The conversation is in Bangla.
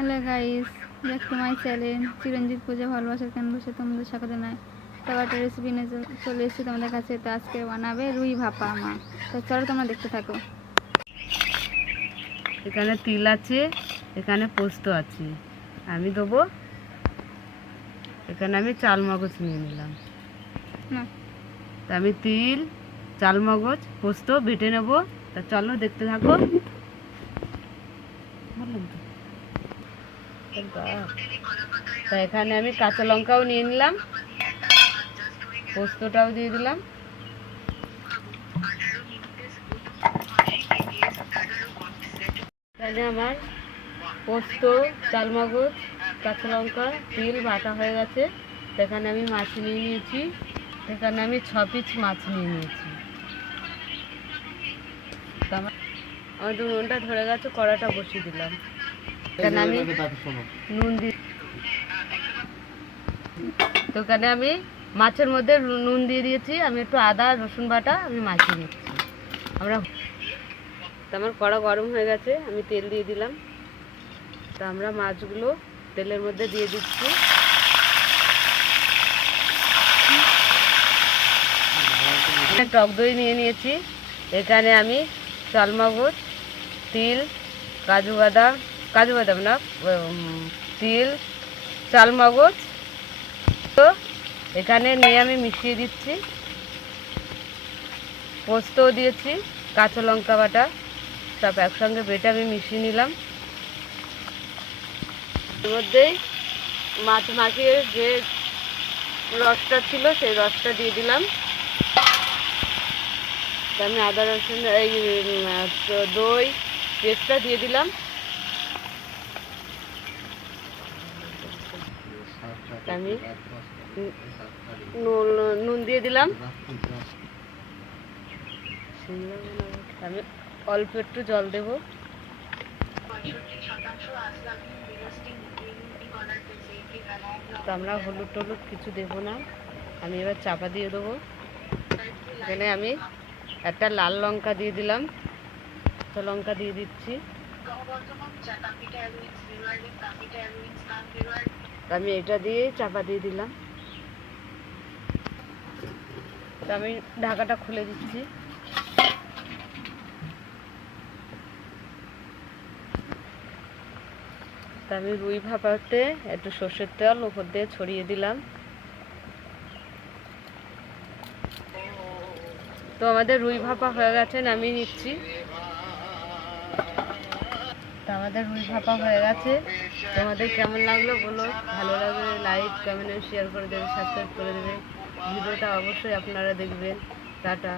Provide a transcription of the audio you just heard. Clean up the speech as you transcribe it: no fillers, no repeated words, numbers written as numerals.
Hello guys, back to my channel Chiranjit Puja ভালোবাসার কেন্দ্র সে তোমাদের স্বাগত জানাই। তো একটা রেসিপি নিয়ে চলে এসেছি তোমাদের কাছে। তো আজকে বানাবে রুই ভাপা মা। তো চলো তোমরা দেখতে থাকো। এখানে তিল আছে, এখানে পোস্ত আছে, আমি দেবো। এখানে আমি চাল মগজ নিয়ে নিলাম। না তা আমি তিল, চাল মগজ, পোস্ত বেটে নেবো। তা চলো দেখতে থাকো। বললাম তো। তা এখানে আমি কাঁচা লঙ্কাও নিয়ে নিলাম, পোস্তটাও দিয়ে দিলাম। এখানে আমার পোস্ত, চালমগজ, কাঁচা লঙ্কা, তিল বাটা হয়ে গেছে। এখানে আমি মাছ নিয়ে নিয়েছি, এখানে আমি 6 পিস মাছ নিয়ে নিয়েছি। আমার নুনটা ধরে গেছে, কড়াটা বসিয়ে দিলাম। এখানে আমি নুন দিয়ে, তো এখানে আমি মাছের মধ্যে নুন দিয়ে দিয়েছি। আমি একটু আদা রসুন বাটা আমি মাখিয়ে নিচ্ছি। আমার কড়া গরম হয়ে গেছে, আমি তেল দিয়ে দিলাম। তা আমরা মাছগুলো তেলের মধ্যে দিয়ে দিচ্ছি। টক দই নিয়ে নিয়েছি। এখানে আমি চালমগজ, তিল, কাজু বাদাম না, তিল, চালমগজ তো এখানে নিয়ে আমি মিশিয়ে দিচ্ছি। পোস্তও দিয়েছি, কাঁচা লঙ্কা বাটা সব একসঙ্গে বেটে আমি মিশিয়ে নিলাম। এর মধ্যেই মাছ মাখিয়ে যে রসটা ছিল সেই রসটা দিয়ে দিলাম। আমি আদা রসুন এই দই পেস্টটা দিয়ে দিলাম। আমি নুন দিয়ে দিলাম। আমি অল্প একটু জল দেব। তো আমরা হলুদ টলুদ কিছু দেব না, আমি এবার চাপা দিয়ে দেবো। এখানে আমি একটা লাল লঙ্কা দিয়ে দিলাম, তো লঙ্কা দিয়ে দিচ্ছি। আমি এটা দিয়ে চাপা দিয়ে দিলাম। তো আমি ঢাকাটা খুলে দিচ্ছি। তা আমি রুই ভাপাতে একটু সর্ষের তেল উপর দিয়ে ছড়িয়ে দিলাম। তো আমাদের রুই ভাপা হয়ে গেছে, নামিয়ে নিচ্ছি। তো আমাদের রুই ভাপা হয়ে গেছে। তোমাদের কেমন লাগলো বলো, ভালো লাগলে লাইক কমেন্ট শেয়ার করে দেবে, সাবস্ক্রাইব করে দেবে। ভিডিওটা অবশ্যই আপনারা দেখবেন। টাটা।